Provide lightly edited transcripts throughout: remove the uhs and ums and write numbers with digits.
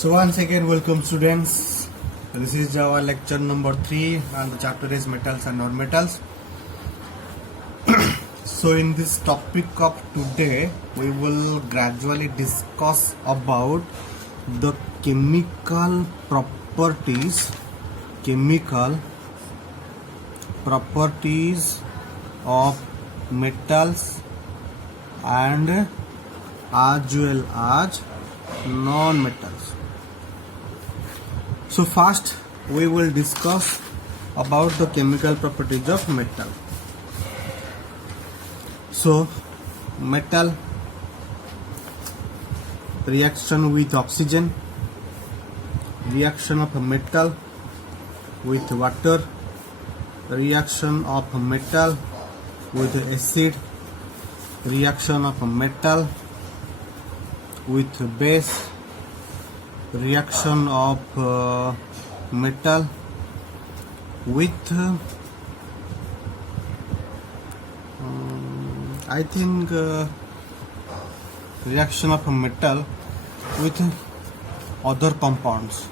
So once again, welcome students. This is our lecture number 3 and the chapter is metals and non-metals. So in this topic of today, we will gradually discuss about the chemical properties of metals and as well as non-metals. So first we will discuss about the chemical properties of metal. So metal reaction with oxygen, reaction of metal with water, reaction of metal with acid, reaction of metal with base, reaction of metal with reaction of metal with other compounds.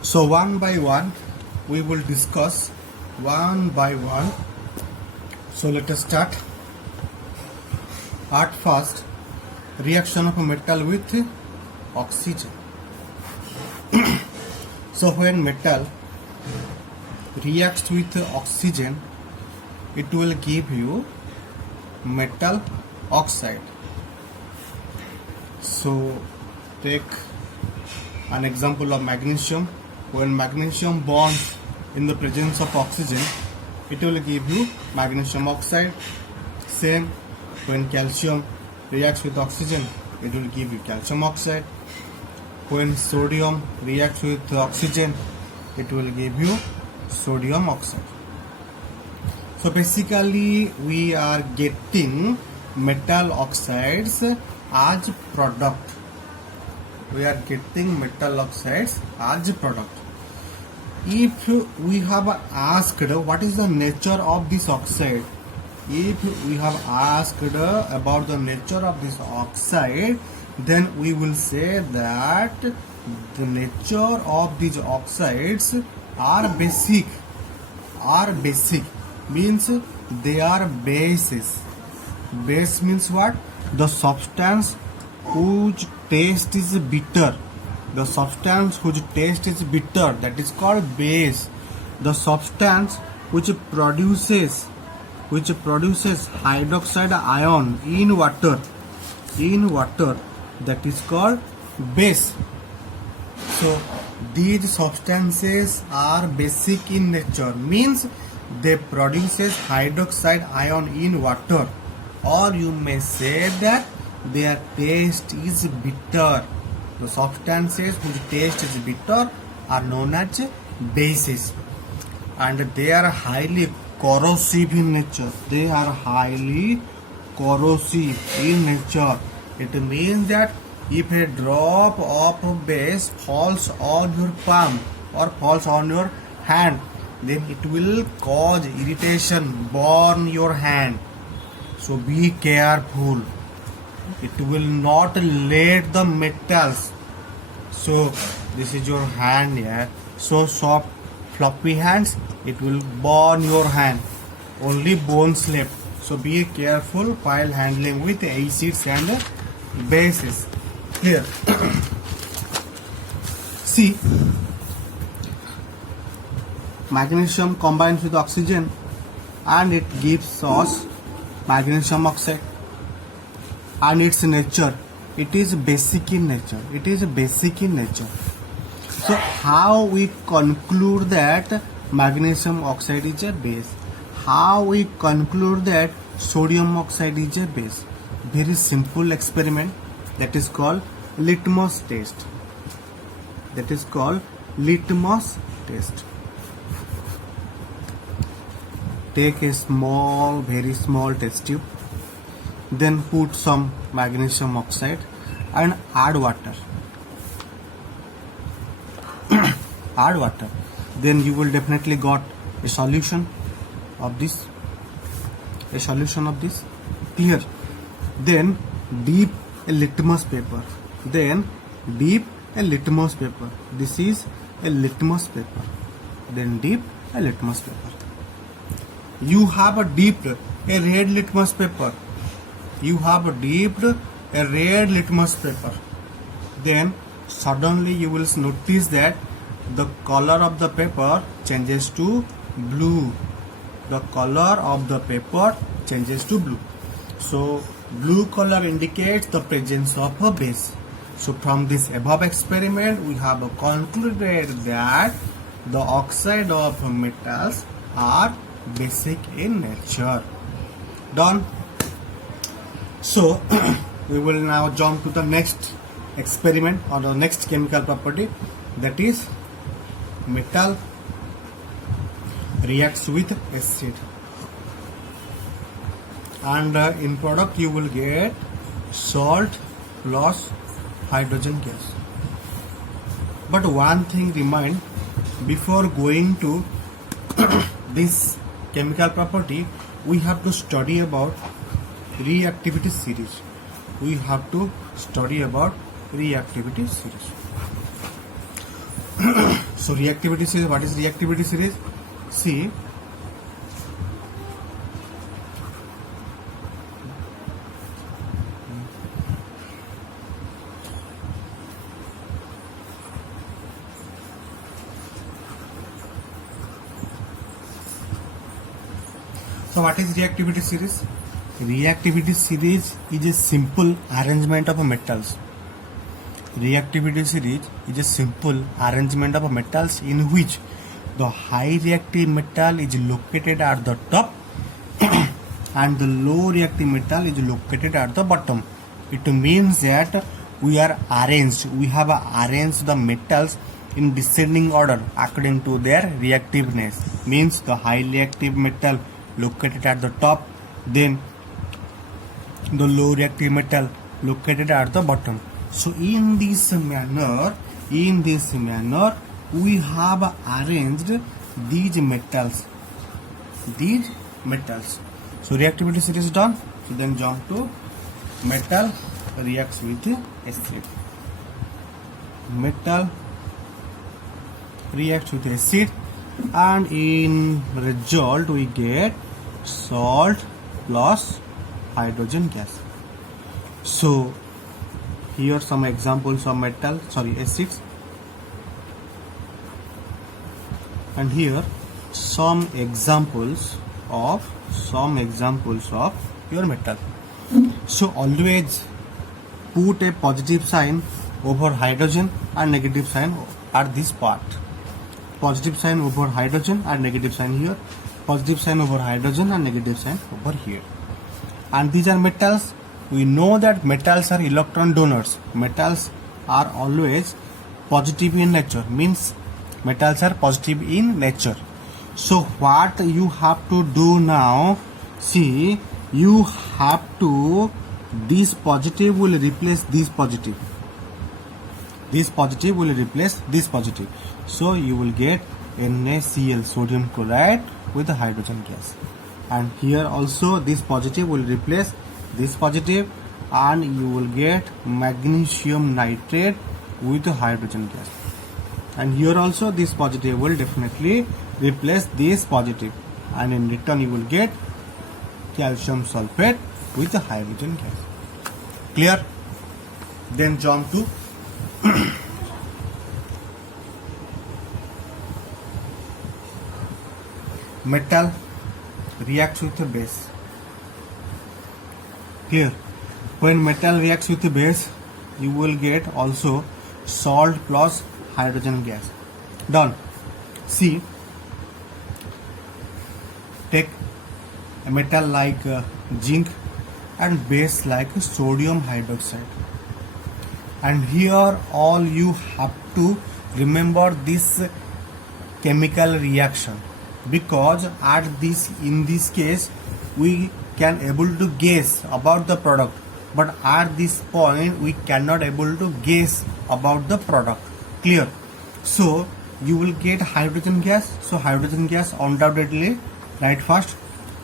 So one by one we will discuss one by one. So let us start. At first, reaction of metal with oxygen. So when metal reacts with oxygen, it will give you metal oxide. So take an example of magnesium. When magnesium bonds in the presence of oxygen, it will give you magnesium oxide. Same when calcium reacts with oxygen, it will give you calcium oxide. When sodium reacts with oxygen, it will give you sodium oxide. So basically we are getting metal oxides as product. If we have asked what is the nature of this oxide, about the nature of this oxide, then we will say that the nature of these oxides are basic. Means they are bases. Base means what? The substance whose taste is bitter. That is called base. The substance which produces hydroxide ion in water, that is called base. So these substances are basic in nature, means they produces hydroxide ion in water, or you may say that their taste is bitter. The substances whose taste is bitter are known as bases, and they are highly corrosive in nature. It means that if a drop of base falls on your palm or falls on your hand, then it will cause irritation, burn your hand. So be careful. It will not let the metals. So this is your hand here. So soft, floppy hands, it will burn your hand. Only bones left. So be careful while handling with acids and bases. Clear? See, magnesium combines with oxygen and it gives us magnesium oxide. And its nature, it is basic in nature. So how we conclude that magnesium oxide is a base? How we conclude that sodium oxide is a base? Very simple experiment, that is called litmus test. Take a very small test tube, then put some magnesium oxide and add water. Then you will definitely got a solution of this. Clear? Then dip a litmus paper. Then dip a litmus paper. This is a litmus paper. Then dip a litmus paper. You have a dipped a red litmus paper. You have dipped a red litmus paper. Then suddenly you will notice that the color of the paper changes to blue. The color of the paper changes to blue. So blue color indicates the presence of a base. So from this above experiment we have concluded that the oxide of metals are basic in nature. Done. So we will now jump to the next experiment or the next chemical property, that is metal reacts with acid, and in product you will get salt plus hydrogen gas. But one thing remind, before going to this chemical property we have to study about reactivity series. We have to study about reactivity series. So reactivity series, what is reactivity series? See, so what is reactivity series? Reactivity series is a simple arrangement of metals. Reactivity series is a simple arrangement of metals in which the high reactive metal is located at the top and the low reactive metal is located at the bottom. It means that we have arranged the metals in descending order according to their reactiveness. Means the high reactive metal located at the top, then the low reactive metal located at the bottom. So in this manner we have arranged these metals. So reactivity series done. So then jump to metal reacts with acid. Metal reacts with acid, and in result we get salt plus hydrogen gas. So here some examples of acids, and here some examples of your metal. So always put a positive sign over hydrogen and negative sign at this part. Positive sign over hydrogen and negative sign here. Positive sign over hydrogen and negative sign over here. And these are metals. We know that metals are electron donors. Metals are always positive in nature. Means metals are positive in nature. So what you have to do now, see, you have to, this positive will replace this positive. This positive will replace this positive. So you will get NaCl, sodium chloride, with the hydrogen gas. And here also this positive will replace this positive, and you will get magnesium nitrate with the hydrogen gas. And here also this positive will definitely replace this positive, and in return you will get calcium sulfate with the hydrogen gas. Clear? Then jump to metal reacts with a base. Here, when metal reacts with a base, you will get also salt plus hydrogen gas. Done. See, take a metal like zinc and base like sodium hydroxide. And here all you have to remember this chemical reaction, because in this case we can able to guess about the product, but at this point we cannot able to guess about the product. Clear? So you will get hydrogen gas. So hydrogen gas undoubtedly write first,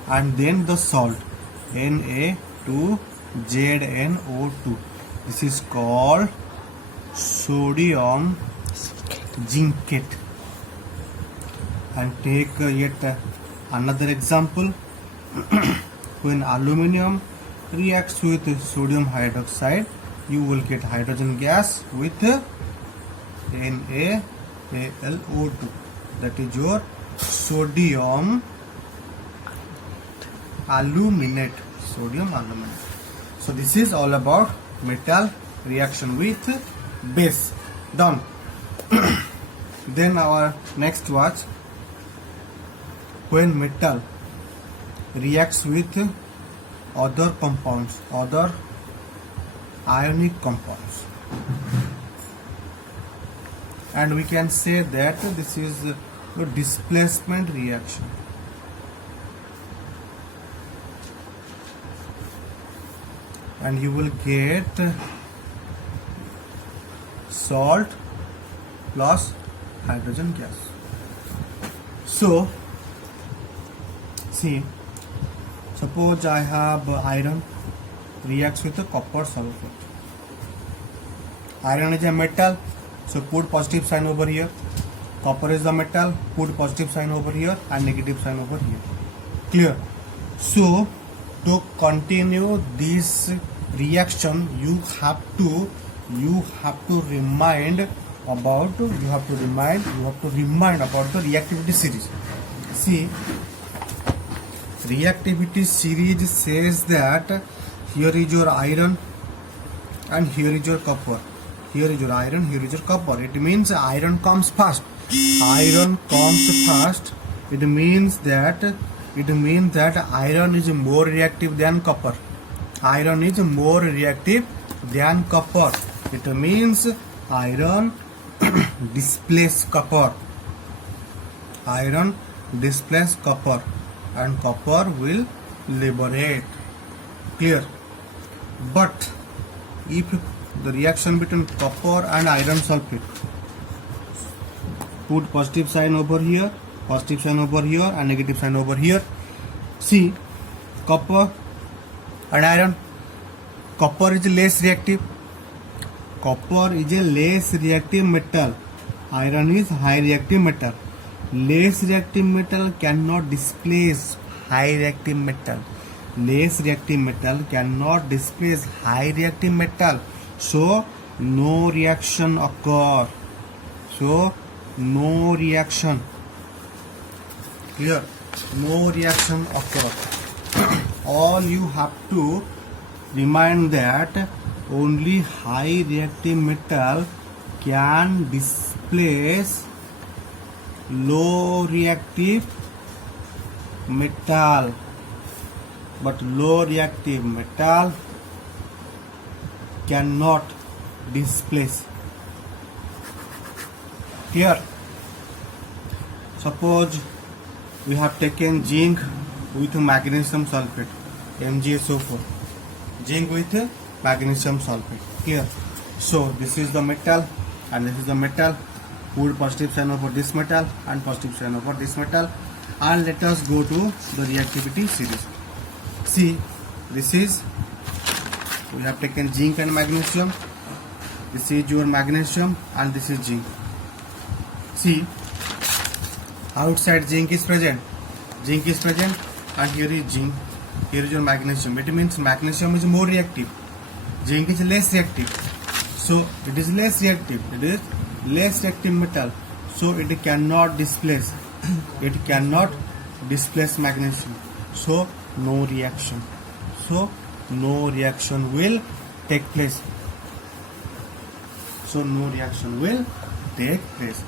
and then the salt Na2ZNO2. This is called sodium zincate. And take yet another example. When aluminium reacts with sodium hydroxide, you will get hydrogen gas with NaAlO2. That is your sodium aluminate. Sodium aluminate. So this is all about metal reaction with base. Done. Then our next was when metal reacts with other compounds, other ionic compounds, and we can say that this is a displacement reaction. And you will get salt plus hydrogen gas. So see, suppose I have iron reacts with a copper sulfate. Iron is a metal, so put positive sign over here. Copper is the metal, put positive sign over here and negative sign over here. Clear? So to continue this reaction, you have to remind about the reactivity series. See, reactivity series says that here is your iron and here is your copper. Here is your iron, here is your copper. It means iron comes first. Iron comes first. It means that iron is more reactive than copper. Iron is more reactive than copper. It means iron displaces copper. Iron displaces copper and copper will liberate. Clear? But if the reaction between copper and iron sulfate, put positive sign over here, positive sign over here and negative sign over here. See, copper and iron. Copper is less reactive. Copper is a less reactive metal. Iron is high reactive metal. Less reactive metal cannot displace high reactive metal. Less reactive metal cannot displace high reactive metal. So no reaction occur. So no reaction. Clear? No reaction occur. All you have to remind that only high reactive metal can displace low reactive metal, but low reactive metal cannot displace. Here, suppose we have taken zinc with magnesium sulfate, MgSO4. Zinc with magnesium sulfate. Clear? So this is the metal and this is the metal. Put positive sign over this metal and positive sign over this metal, and let us go to the reactivity series. See, this is, we have taken zinc and magnesium. This is your magnesium and this is zinc. See, outside zinc is present. Zinc is present and here is zinc. Here is your magnesium. It means magnesium is more reactive. Zinc is less reactive. So it is less reactive. It is less reactive metal. So it cannot displace. It cannot displace magnesium. So no reaction. So no reaction will take place. So no reaction will take place.